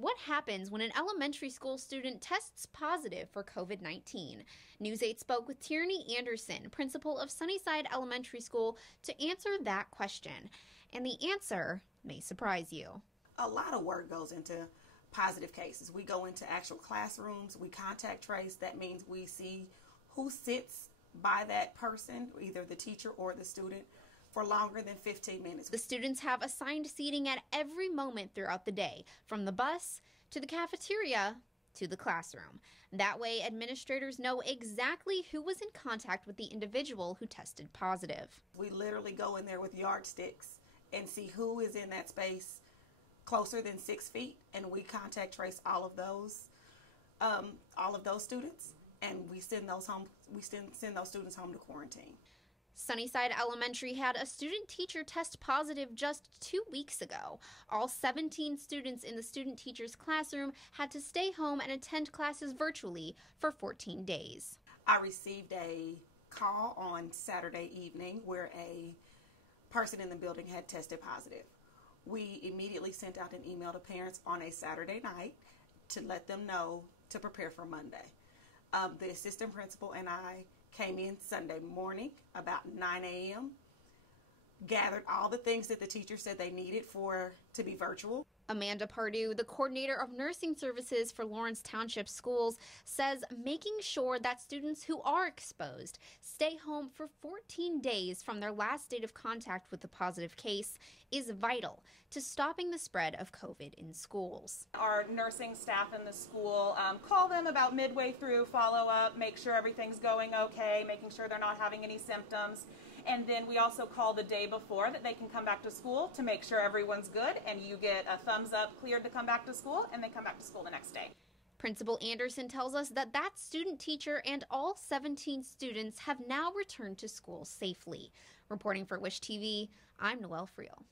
What happens when an elementary school student tests positive for COVID-19? News 8 spoke with Tierney Anderson, principal of Sunnyside Elementary School, to answer that question. And the answer may surprise you. A lot of work goes into positive cases. We go into actual classrooms, we contact trace. That means we see who sits by that person, either the teacher or the student, for longer than 15 minutes. The students have assigned seating at every moment throughout the day, from the bus to the cafeteria to the classroom. That way, administrators know exactly who was in contact with the individual who tested positive. We literally go in there with yardsticks and see who is in that space closer than 6 feet, and we contact trace all of those students, and we send those home. We send those students home to quarantine. Sunnyside Elementary had a student teacher test positive just 2 weeks ago. All 17 students in the student teacher's classroom had to stay home and attend classes virtually for 14 days. I received a call on Saturday evening where a person in the building had tested positive. We immediately sent out an email to parents on a Saturday night to let them know to prepare for Monday. The assistant principal and I came in Sunday morning about 9 a.m., gathered all the things that the teacher said they needed to be virtual. Amanda Pardue, the coordinator of nursing services for Lawrence Township Schools, says making sure that students who are exposed stay home for 14 days from their last date of contact with the positive case is vital to stopping the spread of COVID in schools. Our nursing staff in the school call them about midway through, follow up, make sure everything's going okay, making sure they're not having any symptoms. And then we also call the day before that they can come back to school to make sure everyone's good, and you get a thumbs up cleared to come back to school, and they come back to school the next day. Principal Anderson tells us that student teacher and all 17 students have now returned to school safely. Reporting for Wish TV, I'm Noelle Friel.